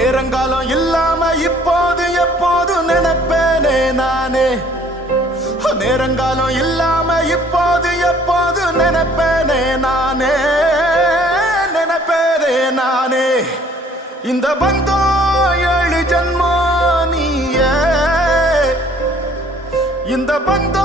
நேரங்காலம் இல்லாம இப்போது எப்போது நினைப்பேனே நானே. நேரங்காலம் இல்லாம இப்போது எப்போது நினைப்பேனே நானே, நினைப்பேனே நானே. இந்த பந்தம் 7 ஜன்மோ நீயே, இந்த பந்தம்